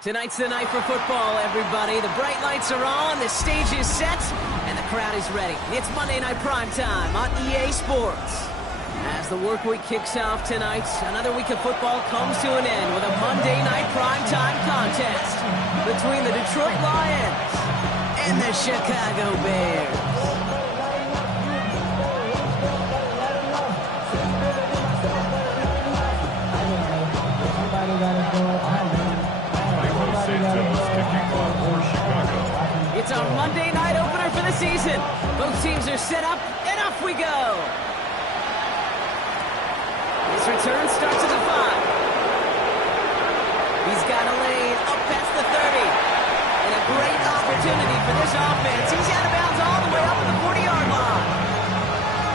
Tonight's the night for football, everybody. The bright lights are on, the stage is set, and the crowd is ready. It's Monday Night Primetime on EA Sports. As the work week kicks off tonight, another week of football comes to an end with a Monday Night Primetime contest between the Detroit Lions and the Chicago Bears. It's our Monday night opener for the season. Both teams are set up, and off we go. His return starts at the 5. He's got a lane up past the 30. And a great opportunity for this offense. He's out of bounds all the way up to the 40-yard line.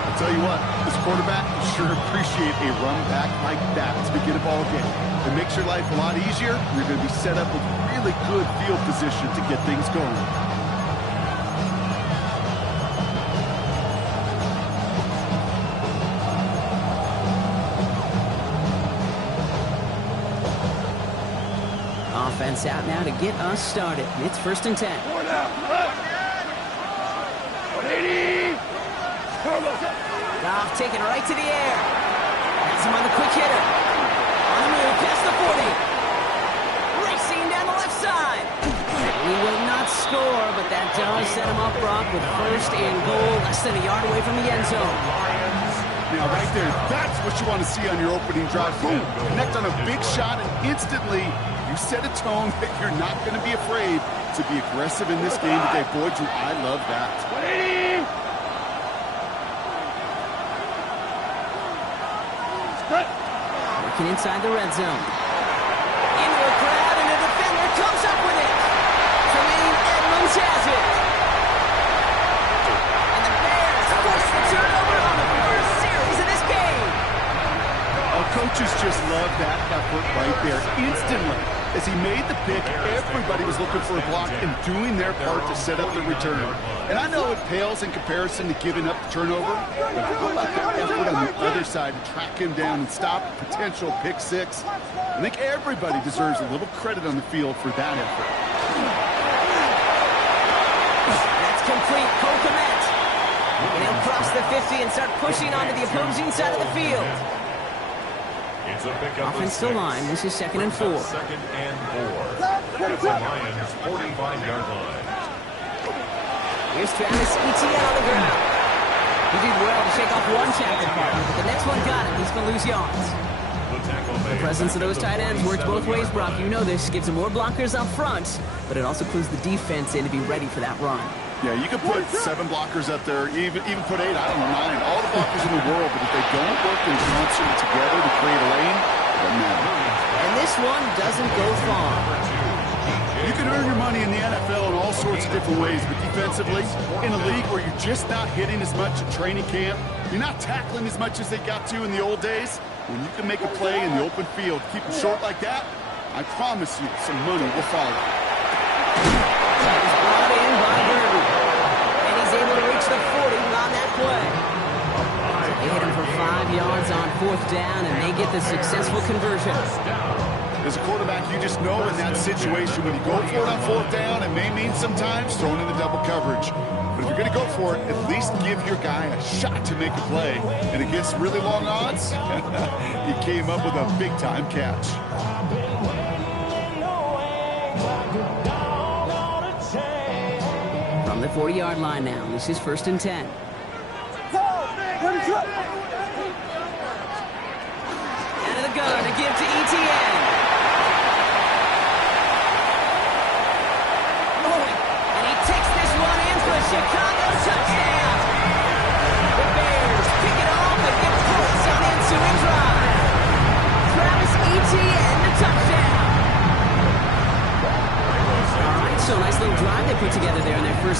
I'll tell you what, this quarterback sure appreciate a run back like that to begin a ball game. It makes your life a lot easier. You're going to be set up with really good field position to get things going. Offense out now to get us started. It's 1st and 10. Goff taking it right to the air. Has him on the quick hitter. On the move, past the 40. Racing down the left side. He will not score, but that does set him up, Brock, with 1st and goal, less than a yard away from the end zone. Now, right there, that's what you want to see on your opening drive. Boom, connect on a big shot, and instantly you set a tone that you're not going to be afraid to be aggressive in this game today. Boy, do I love that. Working inside the red zone. Into a crowd, and the defender comes up with it. Tremaine Edmonds has it. And the Bears force the turnover on the first series of this game. Our coaches just love that effort right there. Instantly, as he made the pick, everybody was looking for a block and doing their part to set up the return. And I know it pales in comparison to giving up the turnover, but how about that effort on the other side to track him down and stop a potential pick six? I think everybody deserves a little credit on the field for that effort. That's complete. Cole Kmet. And he'll cross the 50 and start pushing onto the opposing side of the field. Offensive line. This is 2nd and 4. 2nd and 4. At the Lions' 45-yard line. Here's Travis Etienne on the ground. He did well to shake off one tackle partner, but the next one got him. He's going to lose yards. The presence of those tight ends works both ways, Brock. You know this. Gives them more blockers up front, but it also clues the defense in to be ready for that run. Yeah, you could put 7 blockers up there, even put 8, I don't know, 9. All the blockers in the world, but if they don't work in concert together to create a lane, it doesn't matter. And this one doesn't go far. You can earn your money in the NFL in all sorts of different ways, but defensively, in a league where you're just not hitting as much at training camp, you're not tackling as much as they got to in the old days, when you can make a play in the open field, keep them short like that, I promise you some money will follow. He's brought in by Burton, and he's able to reach the 40 on that play. They hit him for 5 yards on 4th down, and they get the successful conversion. As a quarterback, you just know in that situation, when you go for it on 4th down, it may mean sometimes throwing in the double coverage. But if you're going to go for it, at least give your guy a shot to make a play. And against really long odds, he came up with a big-time catch. From the 40-yard line now, this is 1st and 10. Out of the gun to give to Etienne. Chicago touchdown! The Bears pick it off and get points on the ensuing drive. Travis Etienne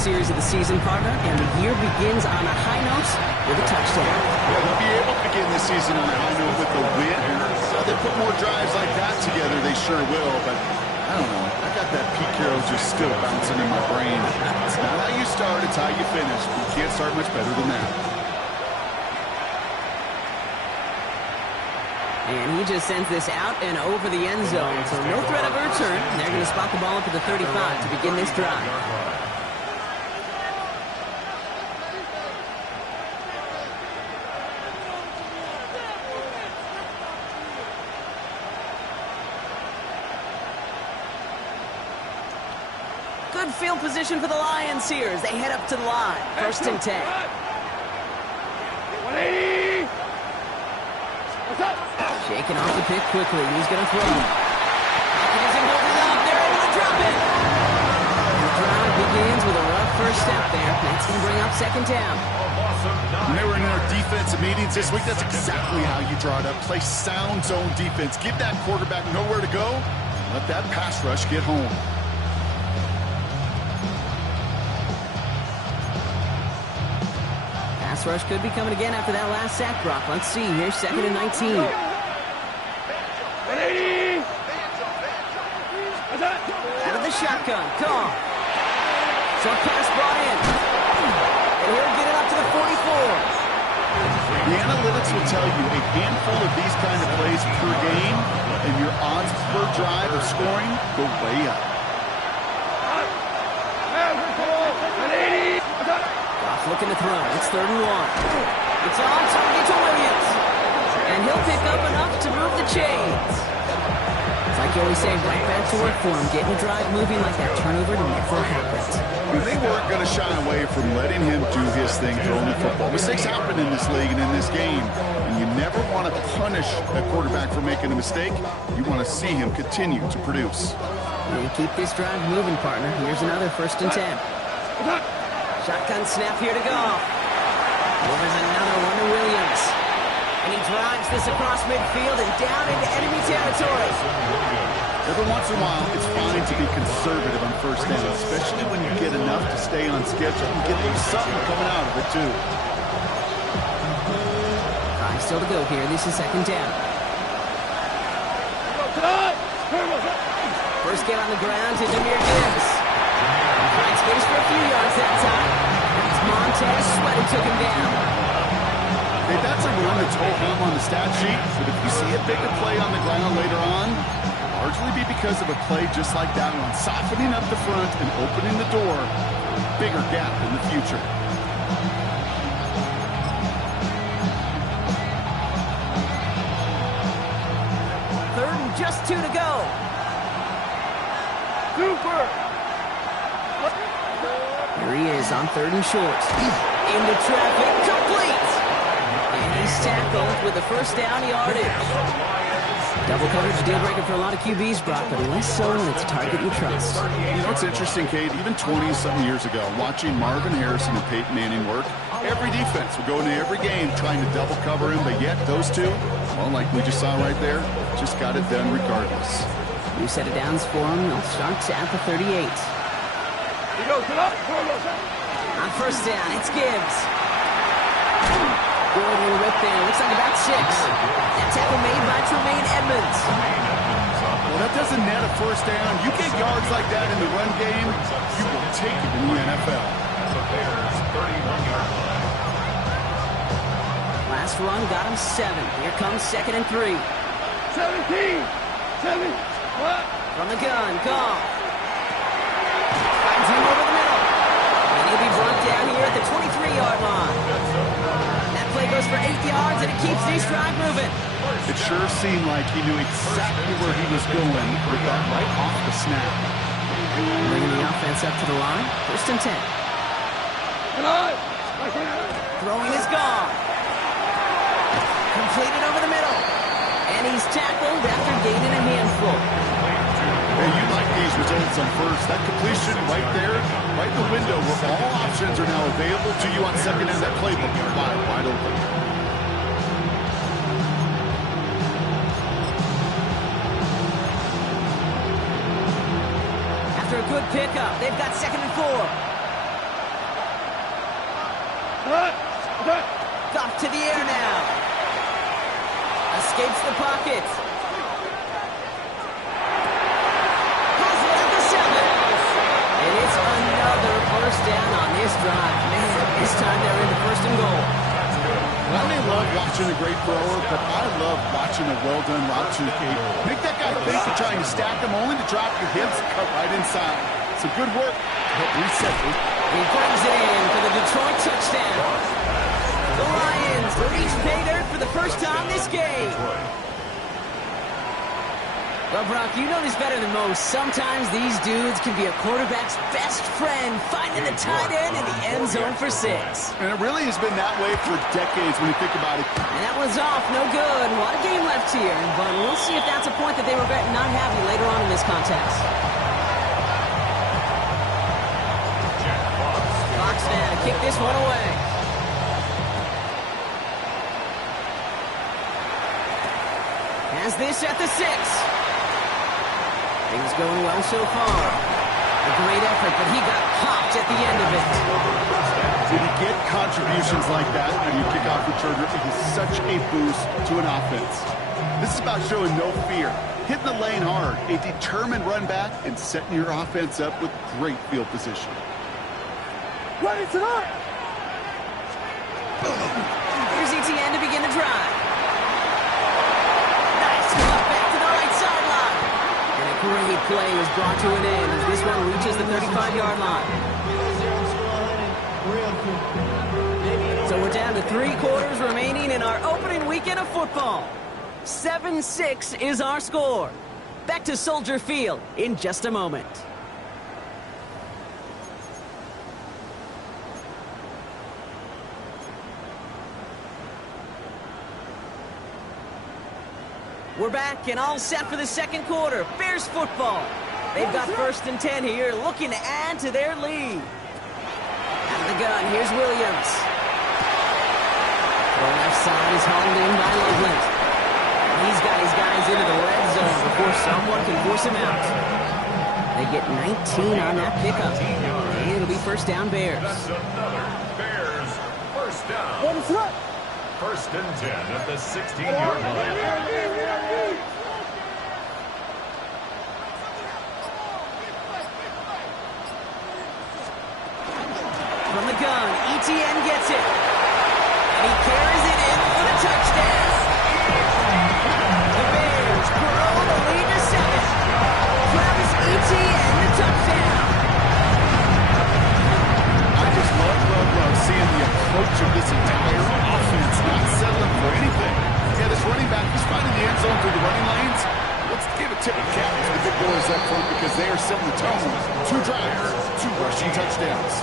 series of the season, partner, and the year begins on a high note with a touchdown. Yeah, they'll be able to begin the season on a high note with a win. If they put more drives like that together, they sure will, but I don't know. I got that Pete Carroll just still bouncing in my brain. It's not how you start, it's how you finish. You can't start much better than that. And he just sends this out and over the end zone. So no threat of a return. They're going to spot the ball up at the 35 to begin this drive. Good field position for the Lions here as they head up to the line. 1st and 10. 180. Shaking off the pick quickly. He's going to throw. Hopkins isn't holding up. They're able to drop it. The drive begins with a rough first step there. That's going to bring up 2nd down. When they were in our defensive meetings this week, that's exactly how you draw it up. Play sound zone defense. Give that quarterback nowhere to go. Let that pass rush get home. Pass rush could be coming again after that last sack, Brock. Let's see. Here's 2nd and 19. 180. Out of the shotgun. Call. Short pass brought in. And he'll get it up to the 44. The analytics will tell you a handful of these kind of plays per game, and your odds per drive of scoring go way up. 180. Goff looking to throw. It's 3rd and 1. It's on target to Williams. And he'll pick up enough to move the chains. It's like you always say, right back to work for him. Getting the drive moving like that turnover never happened. They weren't going to shy away from letting him do his thing throwing the football. Mistakes happen in this league and in this game. And you never want to punish a quarterback for making a mistake. You want to see him continue to produce. And keep this drive moving, partner. Here's another 1st and 10. Shotgun snap here to go. There's another one to Williams. And he drives this across midfield and down into enemy territory. Every once in a while, it's fine to be conservative on 1st down, especially when you get enough to stay on schedule and get a little something coming out of it, too. 5 still to go here. This is 2nd down. First get on the ground to Demir Gibbs. Finds space for a few yards that time. That's Montez Sweat who took him down. Hey, that's a run that's ho-hum on the stat sheet, but if you see a bigger play on the ground later on, it'll largely be because of a play just like that one, softening up the front and opening the door for a bigger gap in the future. Third and just 2 to go. Super. Here he is on 3rd and short. Into traffic, complete! And he's tackled with the 1st down yardage. Double coverage deal breaker for a lot of QBs, Brock, but less so when it's a target you trust. You know what's interesting, Kate? Even 20-something years ago, watching Marvin Harrison and Peyton Manning work, every defense would go into every game trying to double cover him, but yet those two, well, like we just saw right there, just got it done regardless. New set of downs for him. They'll start at the 38. He goes it up. On 1st down, it's Gibbs. Good little rip there. Looks like about 6. That tackle made by Tremaine Edmonds. Well, that doesn't net a 1st down. You get yards like that in the run game, you will take it in the NFL. Last run got him 7. Here comes 2nd and 3. 17. 7. What? From the gun, Goff. Finds him over the middle. And he'll be brought down here at the 23-yard line. That play goes for 8 yards, and it keeps this drive moving. It sure seemed like he knew exactly where he was going with that right off the snap. Bringing the offense up to the line. 1st and 10. Throwing is gone. Completed over the middle. And he's tackled after gaining a handful. Hey, you like these results on 1st. That completion right there, right in the window where all options are now available to you on 2nd and that playbook wide open. After a good pickup, they've got 2nd and 4. Off to the air now. Escapes the pocket. Has it at the 7. And it's another first down on this drive. Man, this time they're into first and goal. I may love watching a great thrower, but I love watching a well-done route to Kate. Make that guy think you're trying to stack him, only to drop your hips and cut right inside. Some good work to help reset it. He brings it in for the Detroit touchdown. The Lions reach pay dirt for the first time this game. Well, Brock, you know this better than most. Sometimes these dudes can be a quarterback's best friend, finding the tight end in the end zone for 6. And it really has been that way for decades when you think about it. And that one's off, no good. A lot of game left here, but we'll see if that's a point that they regret not having later on in this contest. Fox now to kick this one away. Has this at the 6. Things going well so far. A great effort, but he got popped at the end of it. When you get contributions like that when you kick off returner, it is such a boost to an offense. This is about showing no fear, hitting the lane hard, a determined run back, and setting your offense up with great field position. Ready tonight. Here's ETN to begin the drive. Nice cut back to the right sideline. And a great play was brought to an end as this one reaches the 35-yard line. So we're down to 3 quarters remaining in our opening weekend of football. 7-6 is our score. Back to Soldier Field in just a moment. We're back and all set for the second quarter. Bears football. They've got 1st and 10 here, looking to add to their lead. Out of the gun, here's Williams. The left side is hauled in by Loveland. He's got his guys into the red zone before someone can force him out. They get 19 on that pickup. And it'll be first down Bears. That's another Bears first down. First and 10 at the 16-yard line. From the gun, ETN gets it. And he carries it in for the touchdown. The Bears grow the lead to 7. Travis ETN, the touchdown. I just love seeing the approach of this entire offense, not settling for anything. Yeah, this running back, he's finding the end zone through the running lanes. Let's give a tip of cap to the big boys up front because they are setting the tone. 2 drives, 2 rushing touchdowns.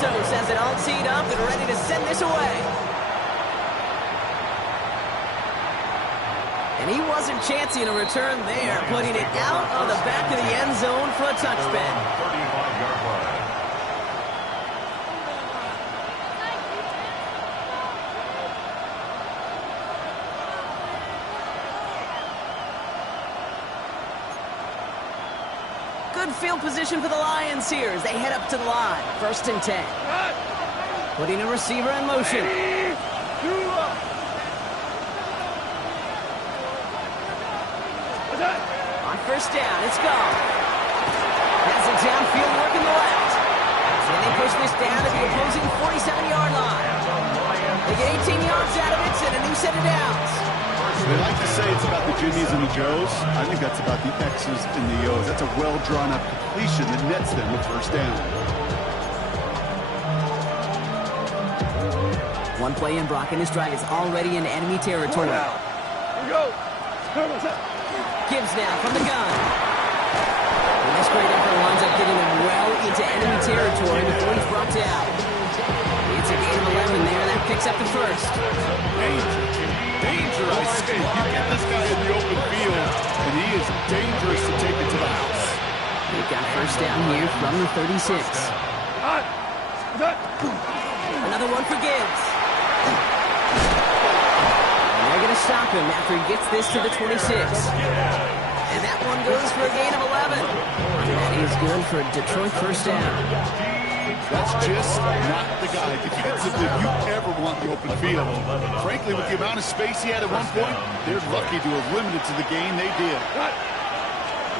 Santos has it all teed up and ready to send this away. And he wasn't chancing a return there, putting it out on the back of the end zone for a touchback. 35-yard line. Good field position for the Lions here as they head up to the line. 1st and 10. Putting a receiver in motion. On 1st down, it's gone. Has it downfield working the left. And they push this down to the opposing 47-yard line. They get 18 yards out of it and a new set of downs. They like to say it's about the Jimmies and the Joes. I think that's about the X's and the O's. That's a well-drawn-up completion that nets them with 1st down. One play in, Brock, and this drive is already into enemy territory. Here we go. Gibbs now from the gun. And this great effort winds up getting him well into enemy territory before he's brought down. It's a gain of 11 there. That picks up the 1st. Danger, I say. You get this guy in the open field, and he is dangerous to take it to the house. They've got 1st down here from the 36. Another one for Gibbs. And they're going to stop him after he gets this to the 26. And that one goes for a gain of 11. That is good for a Detroit first down. That's just not the guy defensively you ever want in the open field. Frankly, with the amount of space he had at one point, they're lucky to have limited to the gain they did.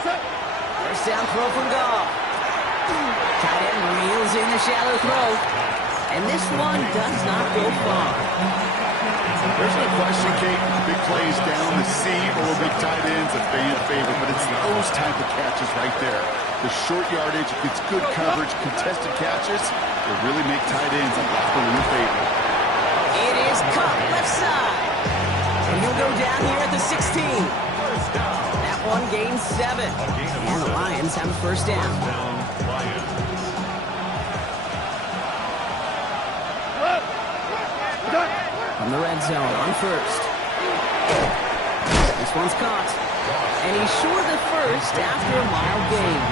First down throw from Goff. Tight end reels in the shallow throw. And this one does not go far. There's no question, Kate. Big plays down the seam or big tight ends, a fan favorite, but it's those type of catches right there. The short yardage, it's good coverage, contested catches, they really make tight ends a locker room favorite. It is caught left side. And he'll go down here at the 16. That one gains 7. And the Lions have a first down. From the red zone on first. This one's caught. And he's short of first after a mild gain.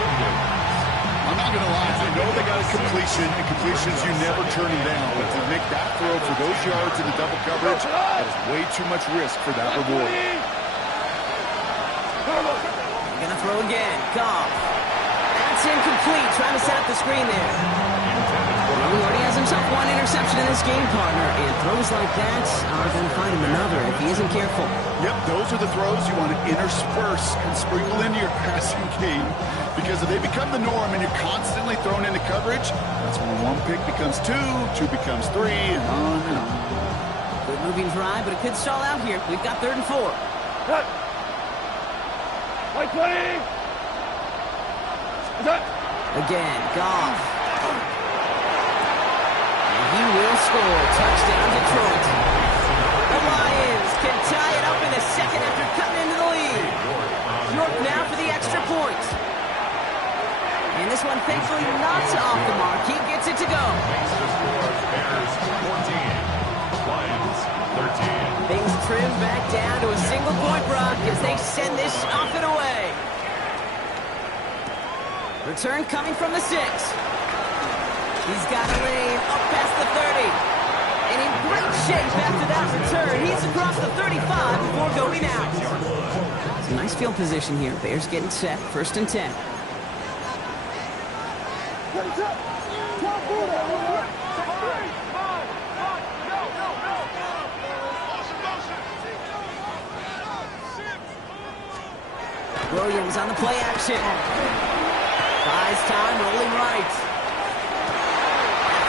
I'm not going to lie. I know they got a completion, and completions, you never turn them down. But to make that throw for those yards in the double coverage, that is way too much risk for that reward. They're going to throw again. Goff. That's incomplete. Trying to set up the screen there. Well, he already has himself one interception in this game, partner. And throws like that are going to find him another if he isn't careful. Yep, those are the throws you want to intersperse and sprinkle into your passing game. Because if they become the norm and you're constantly thrown into coverage, that's when one pick becomes 2, 2 becomes 3, and on and on. Good moving drive, but it could stall out here. We've got 3rd and 4. White 20! Again, Goff. And he will score. Touchdown, Detroit. The Lions can tie it up in the second after cutting into the lead. York now for the extra point. And this one, thankfully, not off the mark. He gets it to go. Bears 14, Lions 13. Things trim back down to a single point, Brock, as they send this off and away. Return coming from the 6. He's got a lane up past the 30. And in great shape after that return. He's across the 35 before going out. It's a nice field position here. Bears getting set. 1st and 10. Williams on the play action. Buys time, rolling right.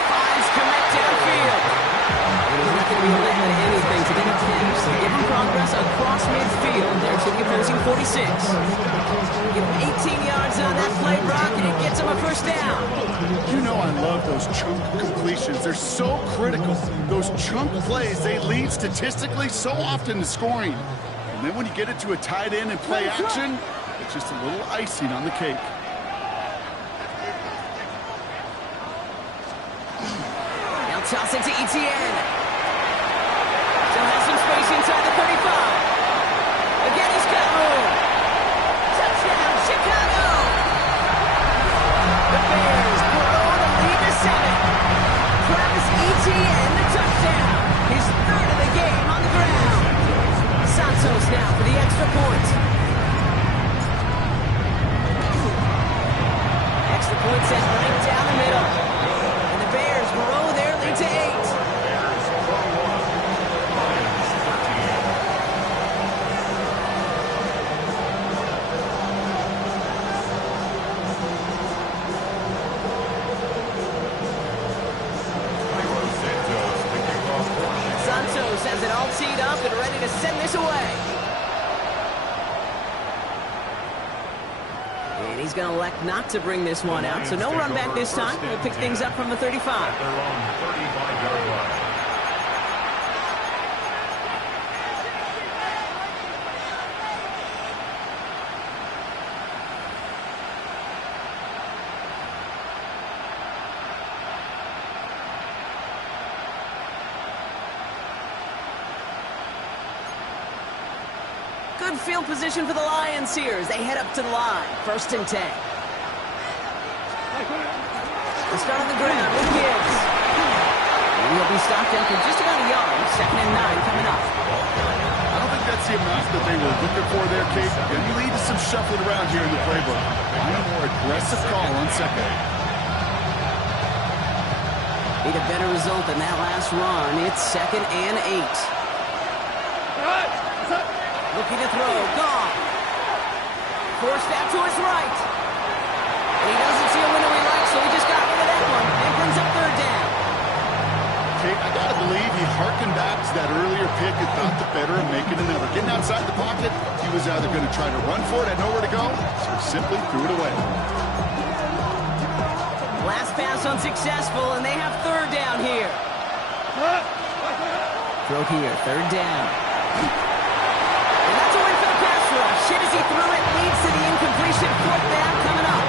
Finds commit downfield. He's not going to be able to add anything to the attempt, so give him progress across midfield. There to the opposing 46. Give him 18 yards on that play, Brock, and it gets him a first down. You know I love those chunk completions. They're so critical. Those chunk plays, they lead statistically so often to scoring. And then when you get it to a tight end and play action, it's just a little icing on the cake. Now toss it to Etienne. Still has some space inside the 35. Again, he's got room. Touchdown, Chicago. The Bears grow the lead to 7. Travis Etienne, the touchdown. His 3rd of the game on the ground. Santos now for the extra point. Extra point set right down the middle. And the Bears grow their lead to 8. Santos has it all teed up and ready to send this away. And he's going to elect not to bring this one out, so no run back this time. We'll pick things up from the 35. They're on the 35-yard line. Good field position for the Lions here as they head up to the line. 1st and 10. They start on the ground with Gibbs. And he'll be stopped after just about a yard. 2nd and 9 coming up. I don't think that's the amount that they were looking for there, Kate. Going to lead to some shuffling around here in the playbook. Find a more aggressive call on second. Need a better result than that last run. It's 2nd and 8. Looking to throw. Gone. Forced out to his right. And he doesn't see a window he likes, so he just got rid of that one. And brings up 3rd down. Kate, I got to believe he harkened back to that earlier pick and thought the better of making another. Getting outside the pocket, he was either going to try to run for it, had nowhere to go, so he simply threw it away. Last pass unsuccessful, and they have 3rd down here. Throw here, 3rd down. And that's a win for the pass rush. Hit as he threw it, leads to the incompletion. 4th down coming up.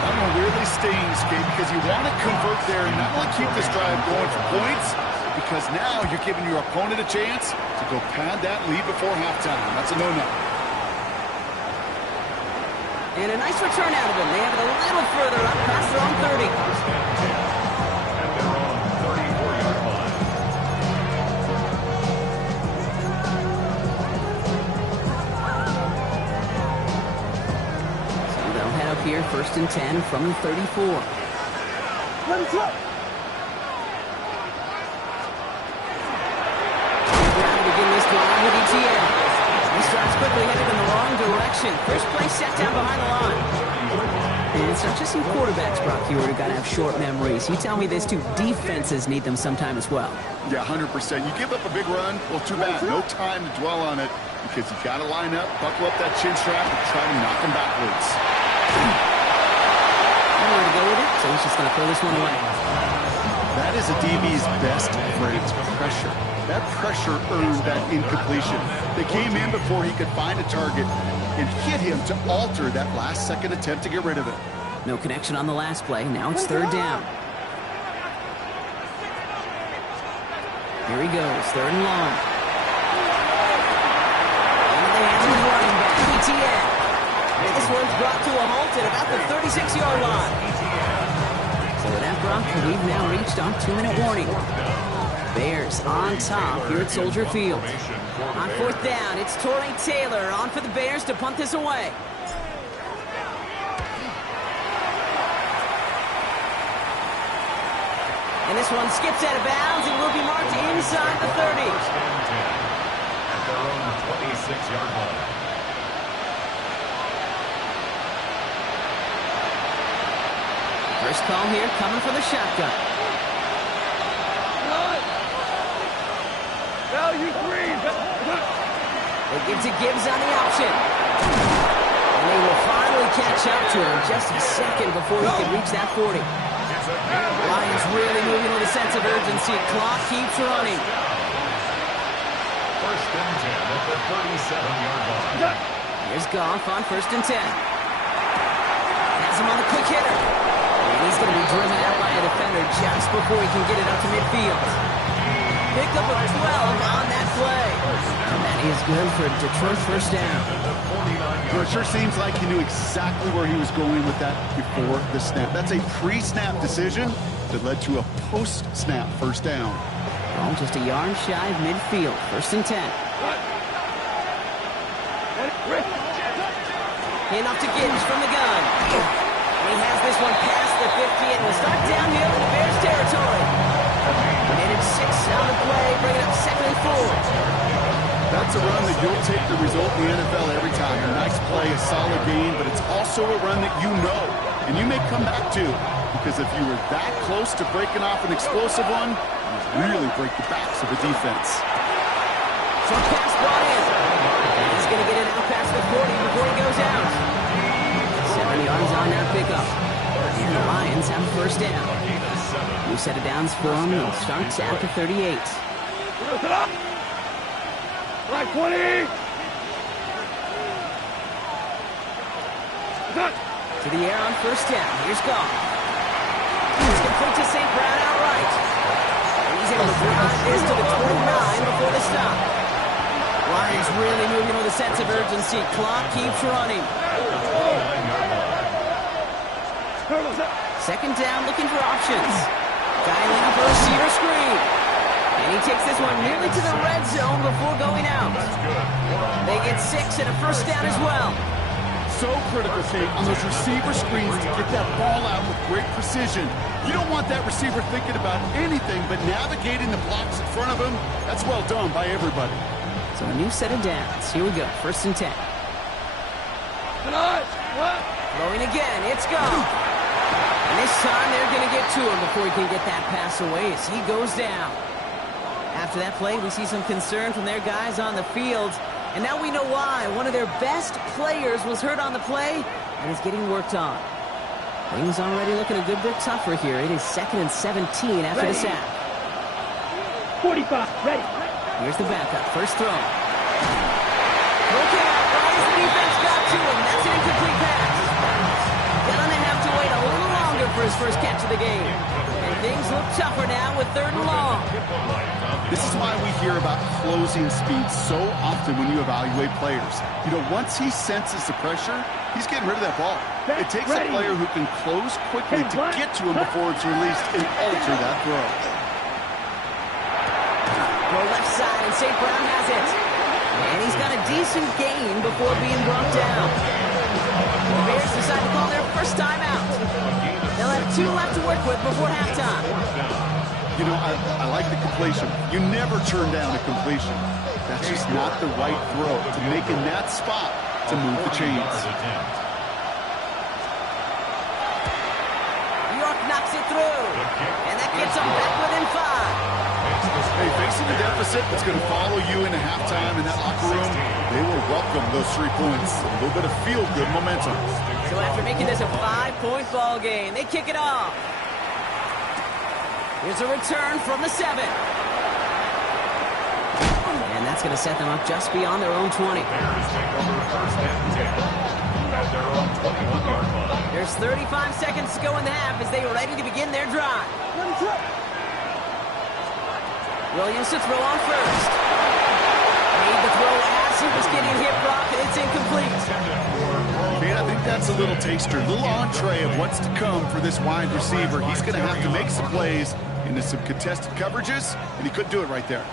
That one really stings, Kate, because you want to convert there and not only keep this drive going for points, because now you're giving your opponent a chance to go pad that lead before halftime. That's a no-no. And a nice return out of him. They have it a little further up past their own 30. At their own 34-yard line. So they'll head up here, 1st and 10 from the 34. Let it go. Brown to begin this drive with ETN. He starts quickly, headed in the wrong direction. First play set down behind the line. And it's not just some quarterbacks, Brock Hewitt, who got to have short memories. You tell me this too, defenses need them sometime as well. Yeah, 100%. You give up a big run, well, too bad. No time to dwell on it because you got to line up, buckle up that chin strap, and try to knock him backwards. Nowhere to go with it, so he's just going to throw this one away. That is a DB's best friend, pressure. That pressure earned that incompletion. They came in before he could find a target and hit him to alter that last-second attempt to get rid of it. No connection on the last play. Now it's 3rd down. Here he goes, 3rd and long. And they have him running back, ETN. And this one's brought to a halt at about the 36-yard line. So with that, Brock, we've now reached our 2-minute warning. Bears on top here at Soldier Field. On 4th down, it's Torrey Taylor on for the Bears to punt this away. And this one skips out of bounds and will be marked inside the 30. At their own 26-yard line. First call here coming for the shotgun. Value 3. They give to Gibbs on the option. And they will finally catch up to him just a second before he can reach that 40. Lions really moving with a sense of urgency. Clock keeps running. 1st and 10 at the 37-yard line. Here's Goff on 1st and 10. Has him on the quick hitter. And he's going to be driven out by a defender just before he can get it up to midfield. Picked up a 12 on that play. And that is good for Detroit 1st down. Well, it sure seems like he knew exactly where he was going with that before the snap. That's a pre-snap decision that led to a post-snap 1st down. Ball just a yard shy of midfield. 1st and 10. Hand off to Gibbs from the gun. And he has this one past the 50 and will start downhill in the Bears territory. And it's 6 on the play, bringing up 2nd and 4. That's a run that you'll take the result in the NFL every time. A nice play, a solid gain, but it's also a run that you know, and you may come back to, because if you were that close to breaking off an explosive one, you really break the backs of the defense. So pass brought in. And he's going to get it out past the 40 before he goes out. 7 yards on that pickup. And the Lions have 1st down. New set of downs for them. They'll start at the 38. Right, 20. To the air on 1st down. Here's Goff. He's complete to St. Brown outright. And he's able to drive this to the 29 before the stop. Lions really moving with a sense of urgency. Clock keeps running. 2nd down, looking for options. Dialing up a receiver screen. And he takes this one nearly to the red zone before going out. They get 6 and a first down as well. So critical, Kate, on those receiver screens to get that ball out with great precision. You don't want that receiver thinking about anything but navigating the blocks in front of him. That's well done by everybody. So a new set of downs. Here we go, 1st and 10. Throwing again, it's gone. And this time they're going to get to him before he can get that pass away as he goes down. After that play, we see some concern from their guys on the field. And now we know why. One of their best players was hurt on the play and is getting worked on. Things already looking a good bit tougher here. It is 2nd and 17 after the sack. 45, ready. Here's the backup. First throw. Broken out right as the defense got to him. That's an incomplete pass. Gonna have to wait a little longer for his first catch of the game. And things look tougher now with 3rd and long. This is why we hear about closing speed so often when you evaluate players. You know, once he senses the pressure, he's getting rid of that ball. It takes a player who can close quickly to get to him before it's released and alter that throw. Throw left side, and St. Brown has it. And he's got a decent gain before being brought down. The Bears decide to call their first timeout. They'll have 2 left to work with before halftime. You know, I like the completion. You never turn down a completion. That's just not the right throw to make in that spot to move the chains. York knocks it through. And that gets them back within 5. Hey, facing a deficit that's going to follow you into halftime in that locker room, they will welcome those 3 points. A little bit of feel-good momentum. So after making this a 5-point ball game, they kick it off. Here's a return from the 7. And that's going to set them up just beyond their own 20. There's 35 seconds to go in the half as they are ready to begin their drive. Williams to throw on first. Made the throw as he was getting hit, Brock, and it's incomplete. Man, I think that's a little taster, a little entree of what's to come for this wide receiver. He's going to have to make some plays into some contested coverages, and he couldn't do it right there.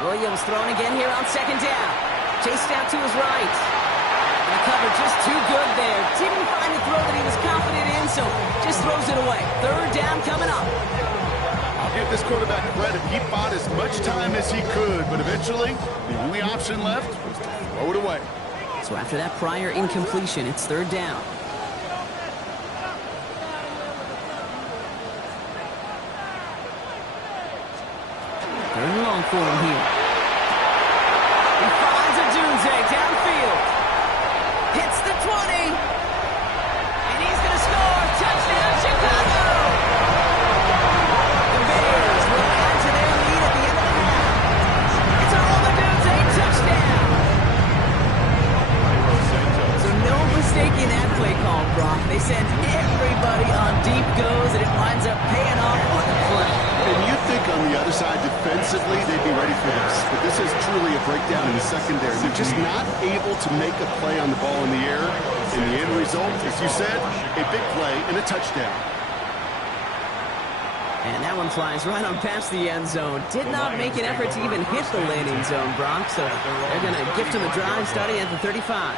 Williams throwing again here on 2nd down. Chased out to his right. And the cover just too good there. Didn't find a throw that he was confident in, so just throws it away. 3rd down coming up. I'll give this quarterback credit. He bought as much time as he could, but eventually the only option left was to throw it away. So after that prior incompletion, it's 3rd down. Third and long for him here. He finds a Dunze downfield. Hits the 20. And he's going to score. Touchdown, Chicago. The Bears will add to their lead at the end of the half. It's a Dunze touchdown. So no mistaking that play call, Brock. They send everybody on deep goes, and it winds up paying off on the play. And you think on the other side defensively they'd be ready for this, but this is truly a breakdown in the secondary. They're just not able to make a play on the ball in the air. And the end result, as you said, a big play and a touchdown. And that one flies right on past the end zone. Did not make an effort to even hit the landing zone, Brock. So they're going to gift him a drive starting at the 35.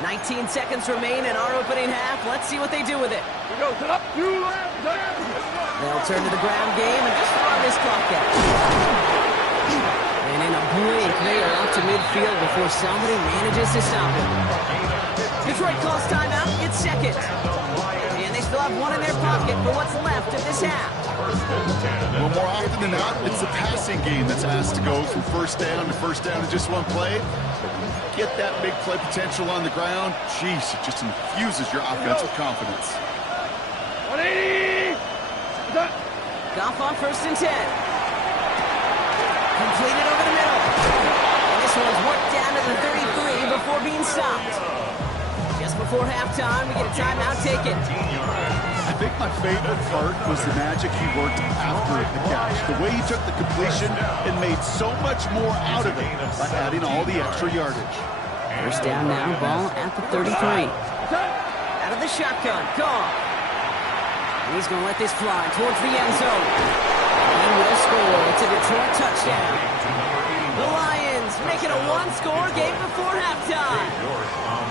19 seconds remain in our opening half. Let's see what they do with it. They'll turn to the ground game and just run this clock out. And in a blink, they are up to midfield before somebody manages to stop him. Detroit calls timeout. It's 2nd. And they still have one in their pocket for what's left of this half. Well, more often than not, it's the passing game that's asked to go from first down in just one play. Get that big play potential on the ground. Jeez, it just infuses your offense with confidence. 180! Goff on 1st and 10. Completed over the middle. And this one's worked down to the 33 before being stopped. Just before before halftime. We get a timeout taken. I think my favorite part was the magic he worked after the catch. The way he took the completion and made so much more out of it by adding all the extra yardage. First down now, ball at the 33. Out of the shotgun, Goff. And he's going to let this fly towards the end zone. He will score. It's a Detroit touchdown. The Lions make it a one-score game before halftime.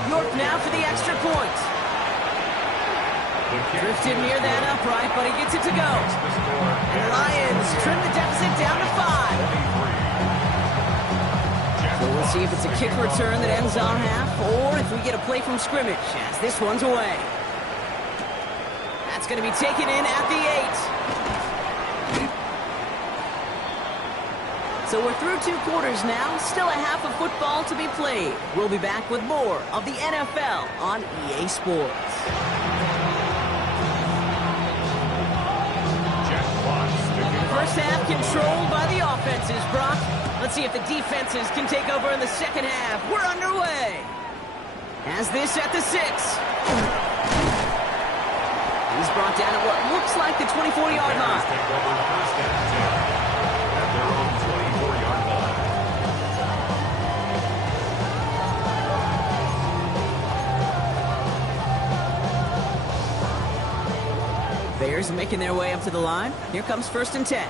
York now for the extra point. Drifted near that upright, but he gets it to go. And the Lions trim the deficit down to 5. So we'll see if it's a kick return that ends on half, or if we get a play from scrimmage, as this one's away. That's going to be taken in at the 8. So we're through 2 quarters now, still a half of football to be played. We'll be back with more of the NFL on EA Sports. First half controlled by the offenses, Brock. Let's see if the defenses can take over in the second half. We're underway. Has this at the 6. He's brought down at what looks like the 24-yard line. Bears making their way up to the line. Here comes 1st and 10.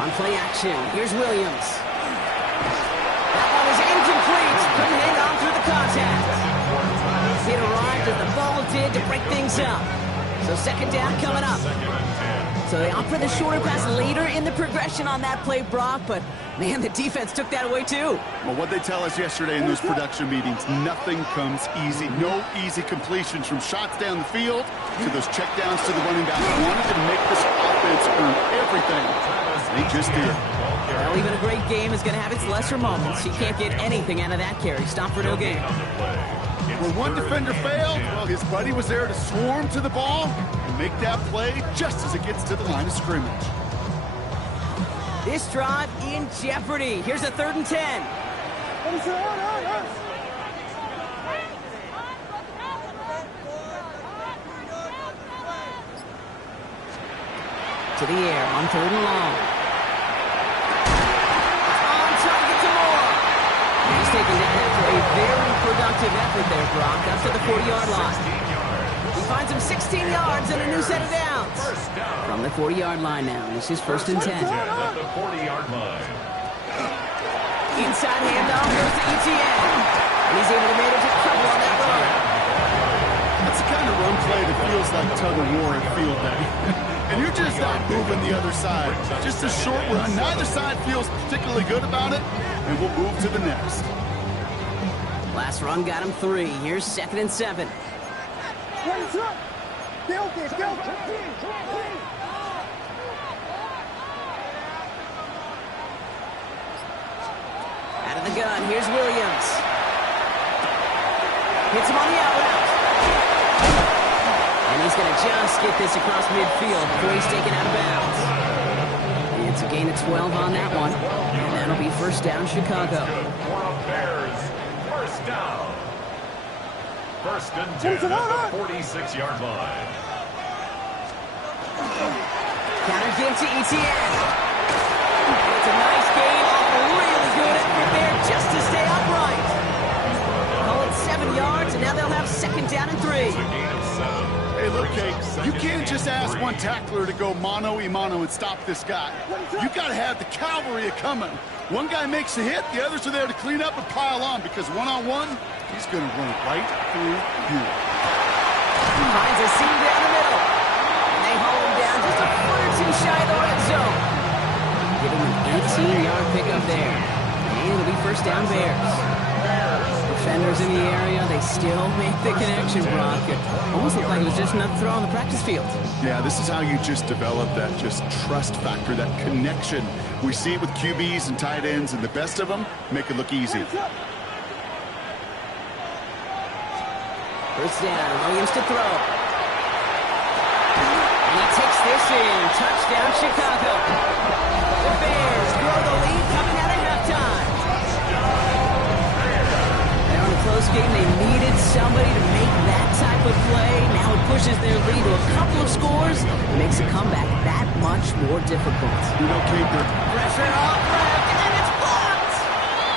On play action, here's Williams. That one is incomplete. Couldn't hang on through the contact. It arrived as the ball did to break things up. So second down coming up. So they opt for the shorter pass later in the progression on that play, Brock, but man, the defense took that away too. Well, what they tell us yesterday in those production meetings, nothing comes easy. No easy completions from shots down the field to those checkdowns to the running back. They wanted to make this offense earn everything. They just did. Well, even a great game is going to have its lesser moments. You can't get anything out of that carry. Stop for no gain. Where one defender failed, well, his buddy was there to swarm to the ball and make that play just as it gets to the line of scrimmage. This drive in jeopardy. Here's a 3rd and 10. To the air on 3rd and long. On target to Moore. He's taken that after a very productive effort there, Brock, up to the 40-yard line. He finds him 16 yards and a new set of downs. From the 40-yard line now, this is 1st and 10. At the 40-yard line. Inside handoff goes to ETN. And he's able to manage a couple on that run. That's the kind of run play that feels like tug-of-war at field day. And you're just not moving the other side. Just a short run. Neither side feels particularly good about it, and we'll move to the next. Last run got him 3. Here's 2nd and 7. Out of the gun, here's Williams. Hits him on the out route. And he's going to just get this across midfield before he's taken out of bounds. And it's a gain of 12 on that one. And that'll be 1st down, Chicago. Bears, 1st down. 1st and 10 at the 46-yard line. Counter give to ETN. It's a nice game off a really good effort there just to stay upright. Call it 7 yards, and now they'll have 2nd down and 3. Hey, look, Kate, you can't just ask one tackler to go mano-a-mano and stop this guy. You got to have the cavalry coming. One guy makes a hit, the others are there to clean up and pile on, because one-on-one, he's going to run right through you. Finds a seam down the middle. And they haul him down just a foot or 2 shy of the red zone. Give him an 18-yard pickup there. And it'll be 1st down Bears. Defenders in the area, they still make the connection, Brock. It almost looked like it was just another throw on the practice field. Yeah, this is how you just develop that just trust factor, that connection. We see it with QBs and tight ends, and the best of them make it look easy. 1st down, Williams to throw. He takes this in. Touchdown, Chicago. The Bears grow the lead coming out of halftime. And on a close game, they needed somebody to make that type of play. Now it pushes their lead to a couple of scores. It makes a comeback that much more difficult. You know, Kate, Pressure off left, and it's blocked.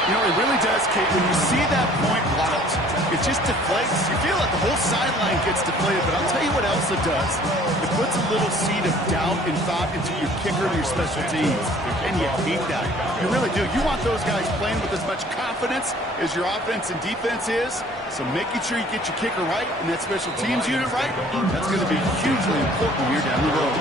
you know, it really does, Kate. When you see that point blocked, it just deflates. You feel like the whole sideline gets deflated, but I'll tell you what else it does. It puts a little seed of doubt and thought into your kicker and your special teams, and you hate that. You really do. You want those guys playing with as much confidence as your offense and defense is, so making sure you get your kicker right and that special teams unit right, that's going to be hugely important here down the road.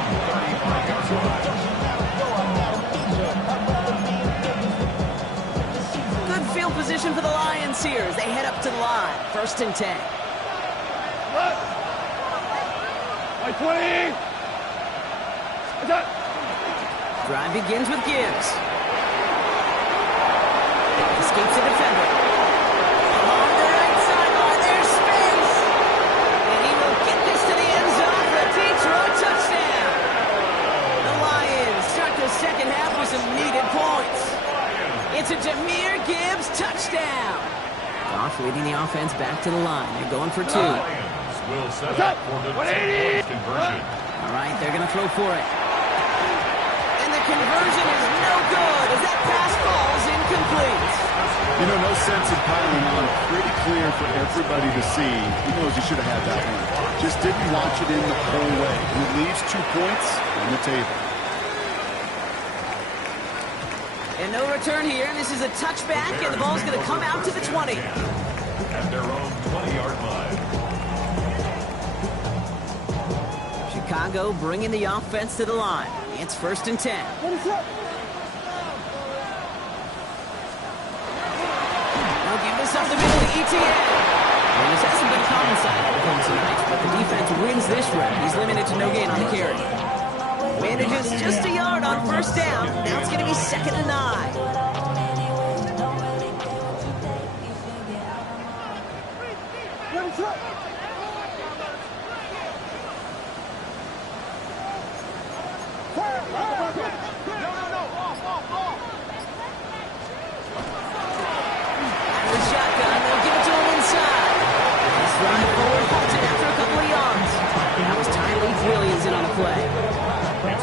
Good field position for the Lions here as they head up to the line. 1st and 10. By 20. Drive begins with Gibbs. Escapes the defender. Along the right sideline, there's space. And he will get this to the end zone for a Detroit touchdown. The Lions start the second half with some needed points. It's a Jahmyr Gibbs touchdown. Goff leading the offense back to the line. They're going for 2. Lions will set up for the 2-point conversion. All right, they're going to throw for it. And the conversion is no good as that pass falls incomplete. You know, no sense in piling on. Pretty clear for everybody to see. He knows he should have had that one. Just didn't watch it in the whole way. And it leaves 2 points on the table. And no return here. This is a touchback, and the ball's going to come out to the 20. At their own 20-yard line. Chicago bringing the offense to the line. It's 1st and 10. They'll give this up the middle to ETN. And this hasn't been a common sight for him tonight, but the defense wins this round. He's limited to no gain on the carry. Manages just a yard on 1st down. Now it's going to be 2nd and 9.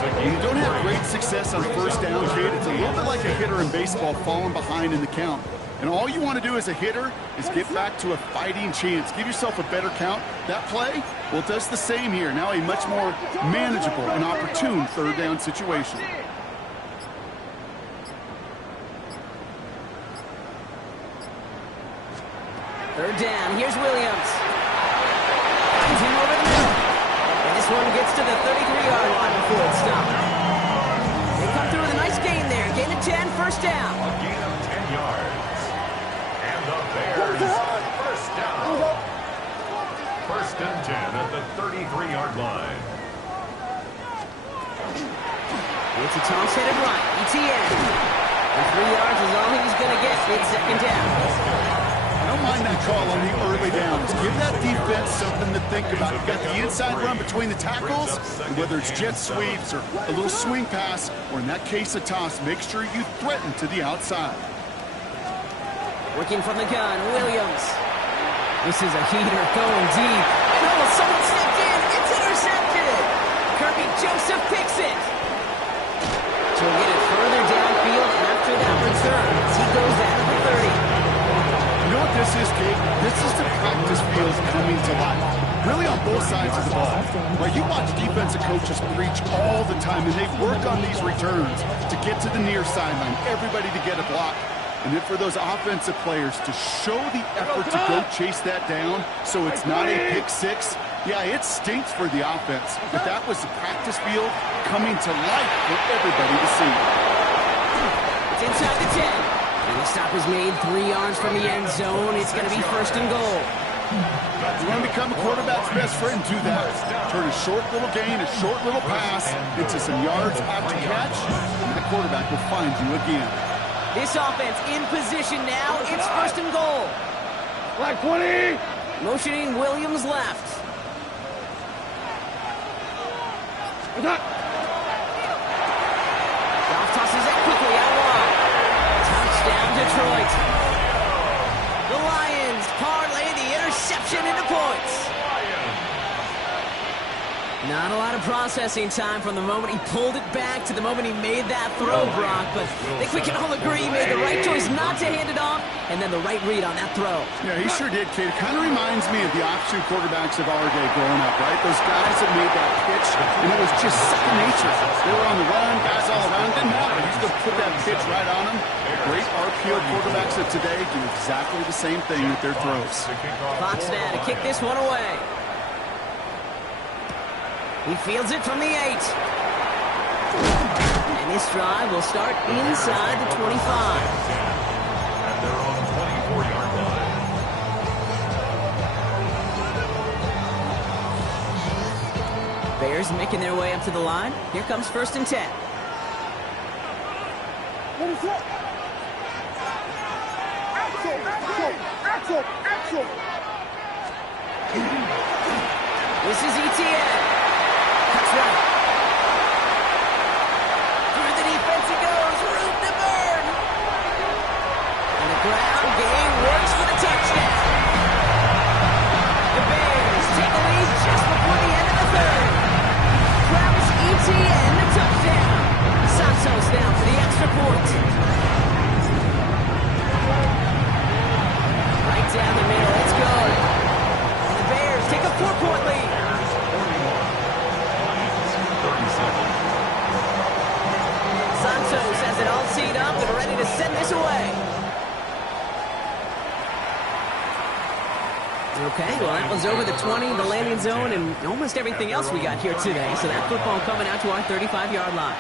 When you don't have great success on 1st down, Kate, it's a little bit like a hitter in baseball falling behind in the count. And all you want to do as a hitter is get back to a fighting chance. Give yourself a better count. That play, well, it does the same here. Now a much more manageable and opportune 3rd down situation. Third down. Here's Williams. Finds him over the middle. And this one gets to the 33-yard line before it's stopped. They come through with a nice gain there. Gain of 10, 1st down. A gain of 10 yards. And the Bears, 1st down. 1st and 10 at the 33-yard line. It's a toss-headed right. ETN. And 3 yards is all he's going to get. It's 2nd down. I don't mind that call on the early downs. Give that defense something to think about. You've got the inside run between the tackles, and whether it's jet sweeps or a little swing pass, or in that case a toss, make sure you threaten to the outside. Working from the gun, Williams. This is a heater going deep. And oh, someone stepped in. It's intercepted. Kirby Joseph picks it. So we'll get it further downfield after that return as he goes out of the 30. You know what this is, Kate? This is the practice field coming to life. Really on both sides of the ball. Like, you watch defensive coaches preach all the time, and they work on these returns to get to the near sideline, everybody to get a block. And then for those offensive players to show the effort to go chase that down so it's not a pick six, yeah, it stinks for the offense. But that was the practice field coming to life for everybody to see. It's inside the 10. And the stop is made 3 yards from the end zone. It's going to be 1st and goal. You want to become a quarterback's best friend, do that. Turn a short little gain, a short little pass into some yards after catch, and the quarterback will find you again. This offense in position now. It's 1st and goal. Black 20. Motioning Williams left. Goff tosses it quickly out wide. Touchdown, Detroit. The Lions parlay the interception into points. Not a lot of processing time from the moment he pulled it back to the moment he made that throw, Brock. But I think we can all agree he made the right choice not to hand it off, and then the right read on that throw. Yeah, he sure did, kid. It kind of reminds me of the offshoot quarterbacks of our day growing up, right? Those guys that made that pitch, and it was just second nature. They were on the run, guys all around. Didn't matter. He just put that pitch right on them. Great RPO quarterbacks of today do exactly the same thing with their throws. Fox now to kick this one away. He fields it from the 8. And this drive will start inside the 25. And they're on the 24-yard line. Bears making their way up to the line. Here comes 1st and 10. This is ETN. That's right. Through the defense he goes. Room to burn. And the ground game works for the touchdown. The Bears take a lead just before the end of the 3rd. Travis ETN, the touchdown. Santos now for the extra point. Right down the middle. It's good. And the Bears take a 4-point lead. Santos has it all teed up and ready to send this away. Okay, well, that was over the 20, the landing zone, and almost everything else we got here today. So that football coming out to our 35-yard line.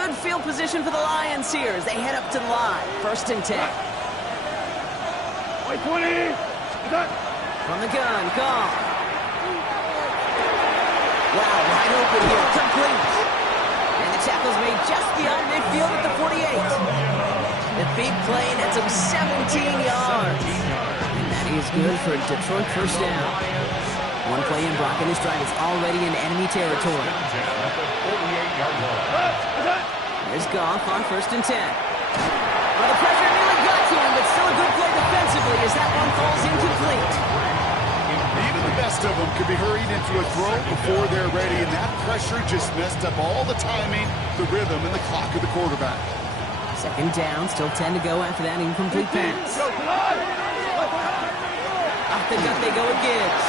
Good field position for the Lions here as they head up to the line. 1st and 10. 20. From the gun, Goff. Wow, wide open here, complete. And the tackle's made just beyond midfield at the 48. The big play nets him 17 yards. And that is good for Detroit 1st down. One play in, Brock, and this drive is already in enemy territory. There's Goff on 1st and 10. Well, the pressure nearly got to him, but still a good play defensively as that one falls incomplete. Even the best of them could be hurried into a throw before they're ready, and that pressure just messed up all the timing, the rhythm, and the clock of the quarterback. 2nd down, still 10 to go after that incomplete pass. Off the gut they go with Gibbs.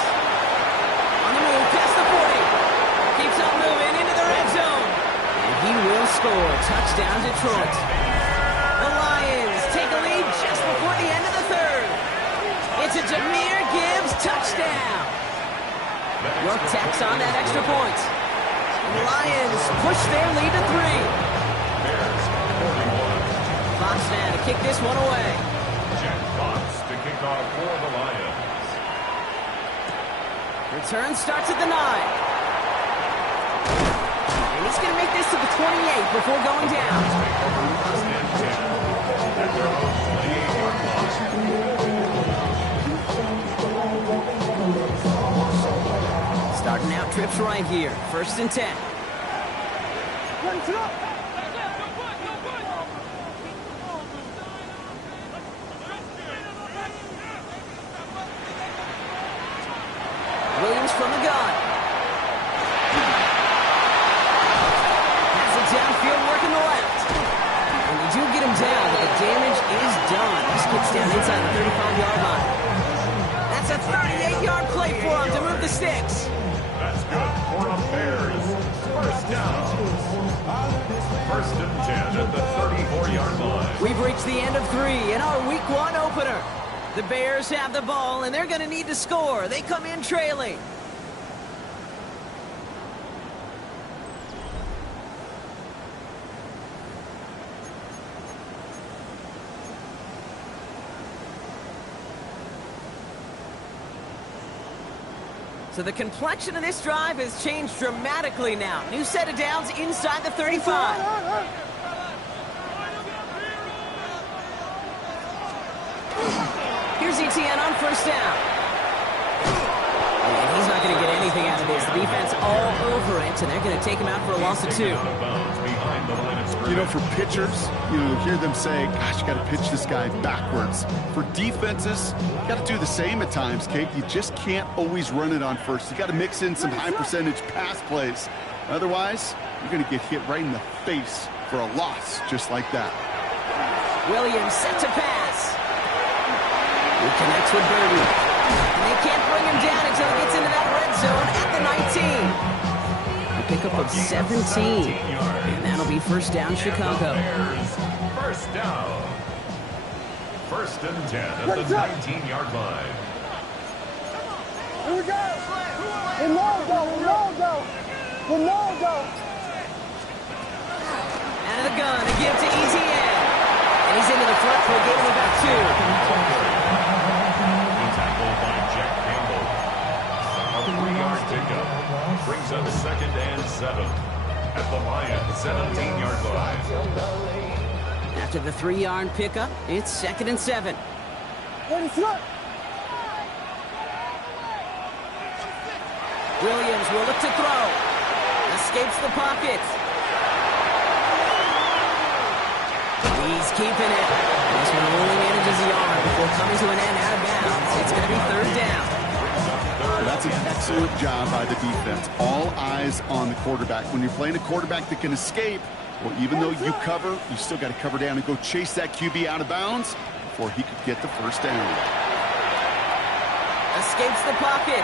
On the move, past the 40. Keeps on moving into the red zone. And he will score. Touchdown, Detroit. The Lions take a lead just before the end of the 3rd. It's a Jahmyr Gibbs touchdown. York tacks on that extra point. And the Lions push their lead to 3. Fox now to kick this one away. Jack Fox to kick off for the Lions. Return starts at the 9. And he's going to make this to the 28 before going down. Starting out trips right here. 1st and 10. Williams from the gun. Has it downfield, working the left. And they do get him down, but the damage is done. This gets down inside the 35-yard line. That's a 38-yard play for him to move the sticks. That's good for the Bears. 1st down. 1st and 10 at the 34-yard line. We've reached the end of 3 in our Week 1 opener. The Bears have the ball, and they're going to need to score. They come in trailing. So the complexion of this drive has changed dramatically now. New set of downs inside the 35. Here's Etienne on first down. And he's not going to get anything out of this. The defense all over it, and they're going to take him out for a loss of 2. You know, for pitchers, you hear them say, gosh, you got to pitch this guy backwards. For defenses, you got to do the same at times, Kate. You just can't always run it on first. You got to mix in some high percentage pass plays. Otherwise, you're going to get hit right in the face for a loss just like that. Williams set to pass. He connects with Birdie. And they can't bring him down until he gets into that red zone at the 19. A pickup of 17. And that'll be first down, Chicago. First down. First and 10 at the 19-yard line. Here we go. Ronaldo. Out of the gun, a give to Etienne. And he's into the front for a gain of about 2. Tackled by Jack Campbell. A 3-yard pickup brings up second and 7 at the Lions 17-yard line. After the 3-yard pickup, it's second and 7. Williams will look to throw. Escapes the pocket. He's keeping it. This one only manages a yard before coming to an end out of bounds. It's going to be third down. Well, that's an excellent job by the defense. All eyes on the quarterback. When you're playing a quarterback that can escape, well, even though you cover, you still got to cover down and go chase that QB out of bounds before he could get the first down. Escapes the pocket.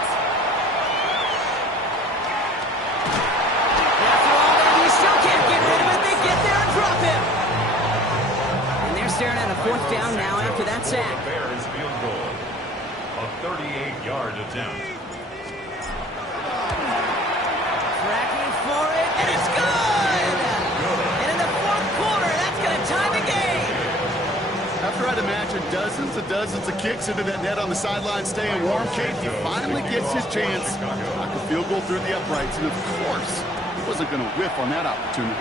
After all that, he still can't get rid of it. They get there and drop him. And they're staring at a fourth down now after that sack. Bears field goal. A 38-yard attempt. Tracking for it, and it's good! And in the fourth quarter, that's going to tie the game. After I'd imagine dozens and dozens of kicks into that net on the sideline staying warm, Kate, he finally gets his chance. Knock a field goal through the uprights, and of course, he wasn't going to whiff on that opportunity.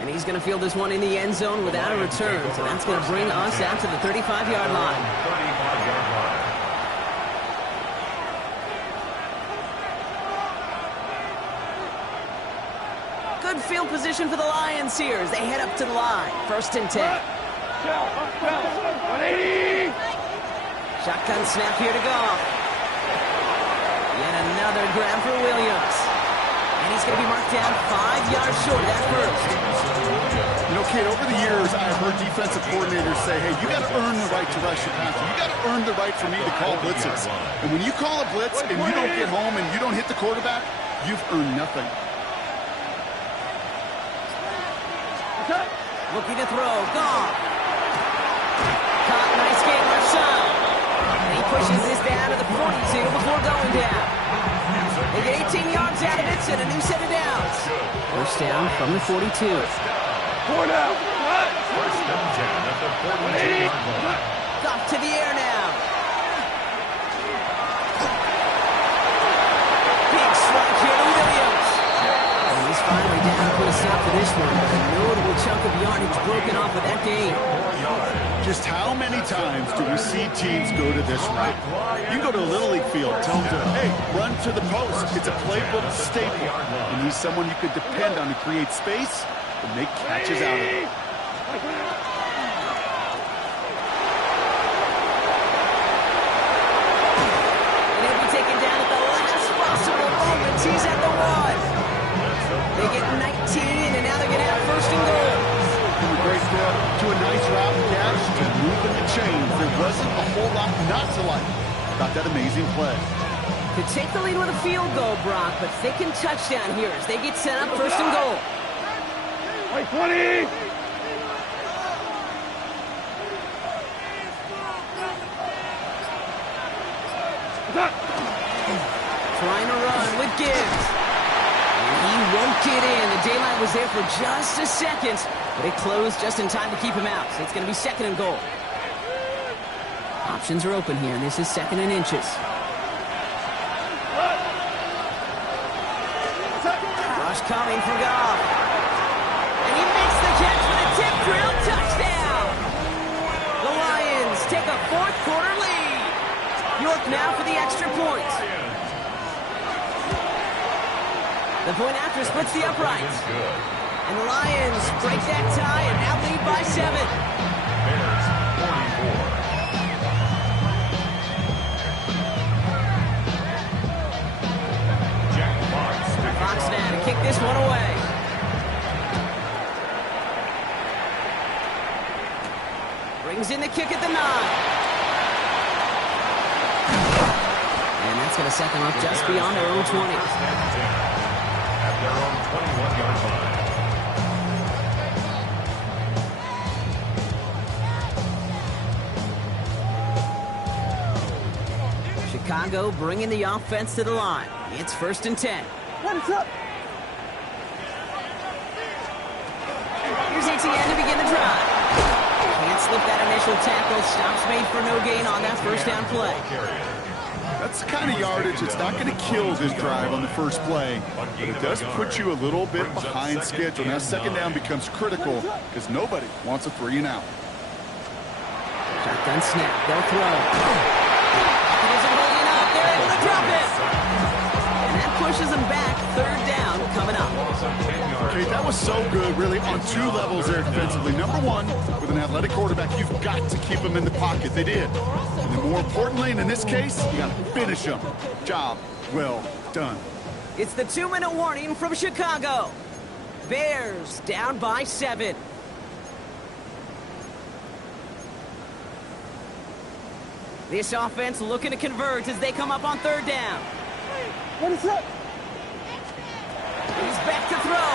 And he's going to field this one in the end zone without a return. So that's going to bring us out to the 35-yard line. 35-yard line. Good field position for the Lions here as they head up to the line. First and 10. 180. Shotgun snap here to go. Yet another grab for Williams. And he's going to be marked down 5 yards short at first. You know, Kate, over the years, I've heard defensive coordinators say, hey, you got to earn the right to rush your passer. You got to earn the right for me to call blitzes. And when you call a blitz and you don't get home and you don't hit the quarterback, you've earned nothing. Looking to throw. Gone. Caught. Nice game left side. And he pushes this down to the 42 before going down. They get 18 yards out of it and a new set of downs. First down from the 42. 4 down. First and 10 at the 42-yard line. Off to the air now. Big strike here to Williams. And he's finally down to put a stop to this one. A notable chunk of yardage broken off of that game. Just how many times do we see teams go to this route? You go to a Little League field, tell them to, hey, run to the post. It's a playbook staple. You need someone you could depend on to create space and make catches out of it. And he'll be taken down at the last possible moment. He's at the 1. They get 19, and now they're going to have first and goal. From a great throw to a nice route and catch to moving the chains. There wasn't a whole lot not to like about that amazing play. Could take the lead with a field goal, Brock, but they can touchdown here as they get set up first and goal. 20. Trying to run with Gibbs. And he won't get in. The daylight was there for just a second, but it closed just in time to keep him out. So it's going to be second and goal. Options are open here, and this is second and inches. Rush coming for Goff. And he makes the catch with a tip drill touchdown. The Lions point after splits the uprights. And the Lions break that tie and now lead by 7. Bears 44. Fox now to kick this one away. Brings in the kick at the 9. And that's going to set them up just beyond their own 20. At their own 21-yard line. Chicago bringing the offense to the line. It's 1st and 10. What is up? Here's Etienne to begin the drive. Can't slip that initial tackle. Stops made for no gain on that first down play. That's the kind of yardage that's not going to kill this drive on the first play, but it does put you a little bit behind schedule. Now second down becomes critical because nobody wants a 3 and out. Shotgun snap. They'll throw. It isn't holding up. They're able to drop it. And that pushes them back. 3rd down coming up. Okay, that was so good, really, on 2 levels there defensively. Number 1, with an athletic quarterback, you've got to keep them in the pocket. They did. And then more importantly, and in this case, you got to finish them. Job well done. It's the 2-minute warning from Chicago. Bears down by 7. This offense looking to convert as they come up on 3rd down. What is up? He's back to throw.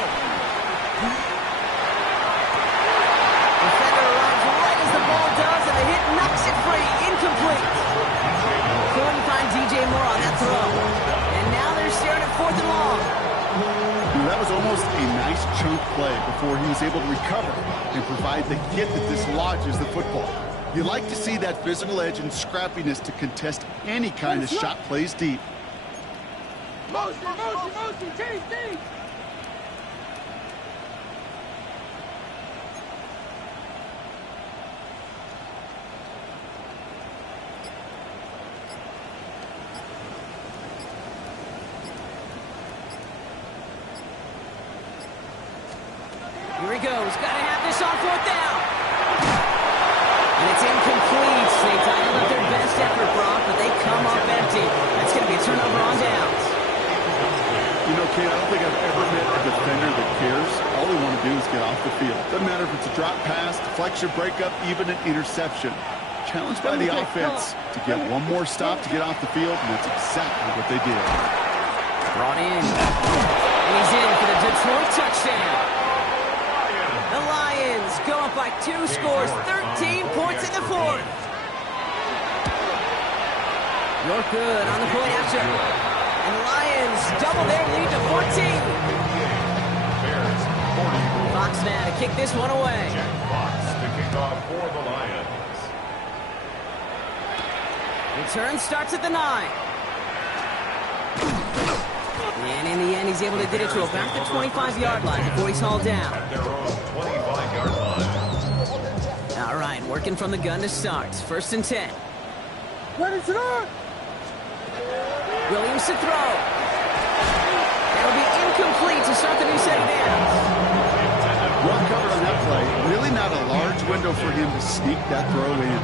Defender arrives right as the ball does, and the hit knocks it free. Incomplete. Couldn't find DJ Moore on that throw. And now they're staring at 4th and long. That was almost a nice chunk play before he was able to recover and provide the hit that dislodges the football. You like to see that physical edge and scrappiness to contest any kind of shot plays deep. Motion, change things. Here he goes. Got to have this on 4th down. And it's incomplete. They dialed up their best effort, Brock, but they come up empty. That's going to be a turnover on downs. You know, Kate, I don't think I've ever met a defender that cares. All they want to do is get off the field. Doesn't matter if it's a drop pass, deflection, breakup, even an interception. Challenged by the offense to get one more stop to get off the field, and that's exactly what they did. Brought in. And he's in for the Detroit touchdown. The Lions go up by 2 scores, 13 points in the 4th. You're good on the point after. And the Lions double their lead to 14. Bears 44. Fox now to kick this one away. Jack Fox to kick off for the Lions. Return starts at the 9. And in the end, he's able to get it to about the 25-yard line before he's hauled down. At their own 25-yard line. All right, working from the gun to start. 1st and 10. What is it on? Williams to throw. That'll be incomplete to start the new set of downs. Well covered on that play. Really not a large window for him to sneak that throw in.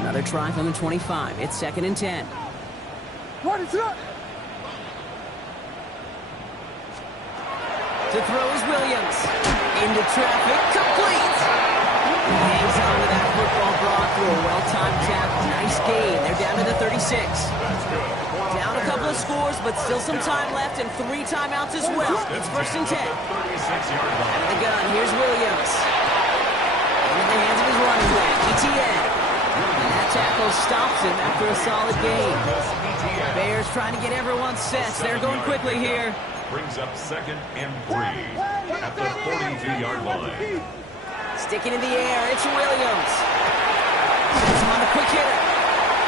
Another try from the 25. It's 2nd and 10. What is it on? To throw is Williams. Into traffic. Complete. He hangs on to that football, Brock, through a well-timed tackle. Nice gain. They're down to the 36. Down a couple of scores, but still some time left and 3 timeouts as well. It's 1st and 10. Out of the gun, here's Williams. Into the hands of his running back, Etienne. And that tackle stops him after a solid gain. Bears trying to get everyone set. They're going quickly here. Brings up 2nd and 3 at the 42-yard line. Sticking in the air, it's Williams. He's on a quick hitter.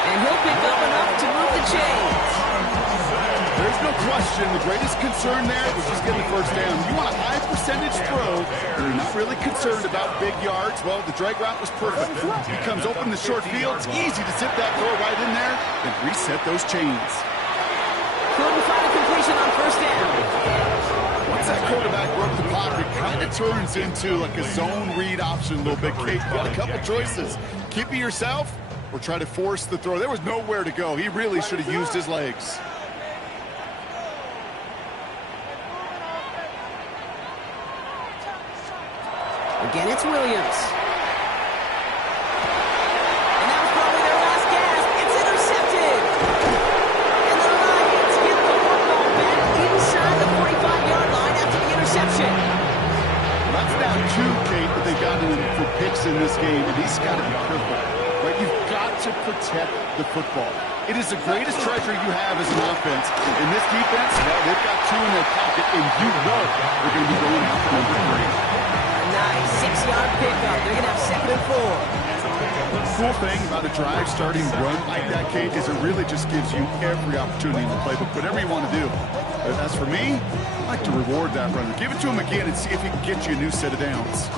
And he'll pick up enough to move the chains. There's no question the greatest concern there was just getting the first down. You want a high percentage throw, and you're not really concerned about big yards. Well, the drag route was perfect. He comes open in the short field. It's easy to zip that throw right in there and reset those chains. Couldn't find a conversion on first down. Once that quarterback broke the pocket, kind of turns into like a zone read option a little bit. Kate, you got a couple choices. Keep it yourself or try to force the throw. There was nowhere to go. He really should have used his legs. Again, it's Williams. And that was probably their last gasp. It's intercepted. And the Lions get the football back inside the 45-yard line after the interception. Well, that's now 2, Kate, that they got in for picks in this game, and he's got to be careful. Right? You've got to protect the football. It is the greatest treasure you have as an offense. In this defense, well, they've got 2 in their pocket, and you know they're going to be going after number 3. Nice 6-yard pickup. They're going to have 2nd and 4. The cool thing about a drive starting run like that, Kate, is it really just gives you every opportunity in the playbook, whatever you want to do. But as for me, I like to reward that runner. Give it to him again and see if he can get you a new set of downs.